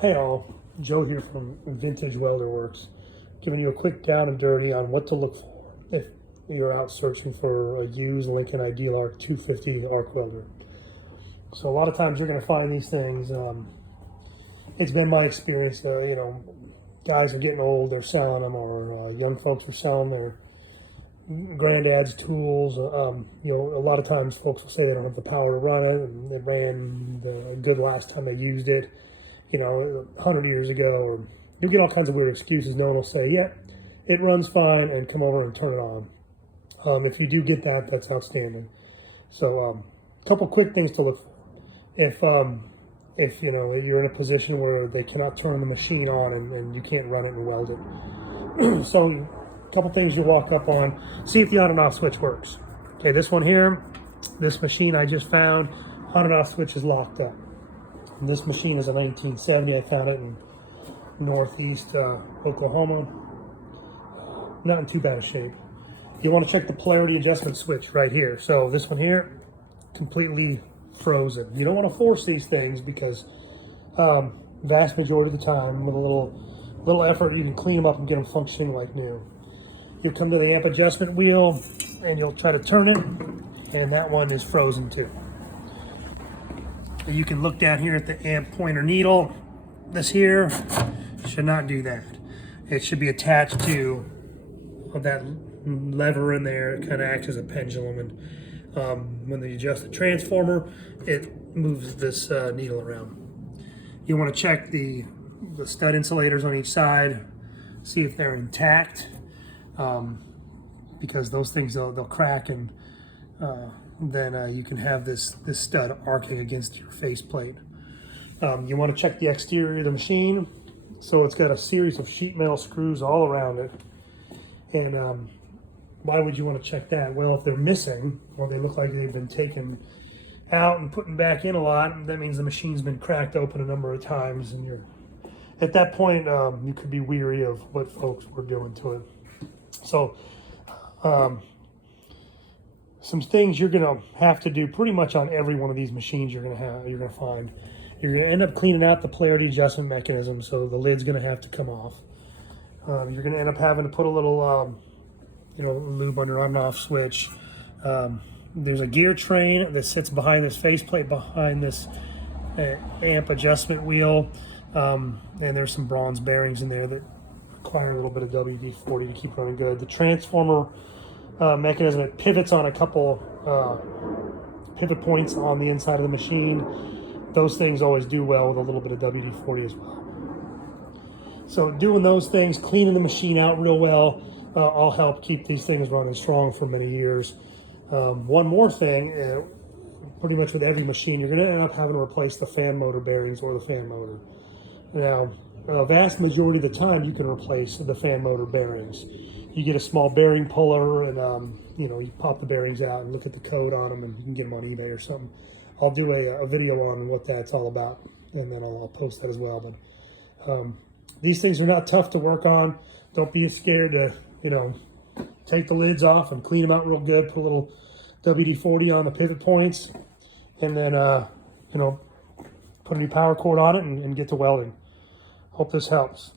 Hey all, Joe here from Vintage Welder Works, giving you a quick down and dirty on what to look for if you're out searching for a used Lincoln Idealarc 250 arc welder. So a lot of times you're going to find these things. It's been my experience, guys are getting old, they're selling them, or young folks are selling their granddad's tools. A lot of times folks will say they don't have the power to run it, and it ran the good last time they used it. 100 years ago, or you'll get all kinds of weird excuses. No one will say, yeah, it runs fine, and come over and turn it on. If you do get that, that's outstanding. So a couple quick things to look for. If you're in a position where they cannot turn the machine on and you can't run it and weld it. So a couple things you walk up on, see if the on and off switch works. Okay, this one here, this machine I just found, on and off switch is locked up. And this machine is a 1970. I found it in northeast Oklahoma. Not in too bad a shape. You want to check the polarity adjustment switch right here. So this one here, completely frozen. You don't want to force these things because vast majority of the time, with a little effort, you can clean them up and get them functioning like new. You come to the amp adjustment wheel and you'll try to turn it, and that one is frozen too. You can look down here at the amp pointer needle. This here should not do that. It should be attached to that lever in there. It kind of acts as a pendulum, and when you adjust the transformer, it moves this needle around. You want to check the stud insulators on each side, see if they're intact, because those things they'll crack, and then you can have this stud arcing against your faceplate. You want to check the exterior of the machine. So it's got a series of sheet metal screws all around it. And why would you want to check that? Well, if they're missing, or they look like they've been taken out and put back in a lot, that means the machine's been cracked open a number of times, and you're at that point you could be weary of what folks were doing to it. So some things you're gonna have to do pretty much on every one of these machines you're gonna find. You're gonna end up cleaning out the polarity adjustment mechanism, so the lid's gonna have to come off. You're gonna end up having to put a little lube on your on and off switch. There's a gear train that sits behind this faceplate, behind this amp adjustment wheel, and there's some bronze bearings in there that require a little bit of WD-40 to keep running good. The transformer mechanism, it pivots on a couple pivot points on the inside of the machine. Those things always do well with a little bit of WD-40 as well. So doing those things, cleaning the machine out real well, all help keep these things running strong for many years. One more thing, pretty much with every machine, you're going to end up having to replace the fan motor bearings or the fan motor. Now, a vast majority of the time you can replace the fan motor bearings. You get a small bearing puller, and you pop the bearings out and look at the code on them, and you can get them on eBay or something. I'll do a video on what that's all about, and then I'll post that as well. But these things are not tough to work on. Don't be scared to take the lids off and clean them out real good. Put a little WD-40 on the pivot points, and then put a new power cord on it and get to welding. Hope this helps.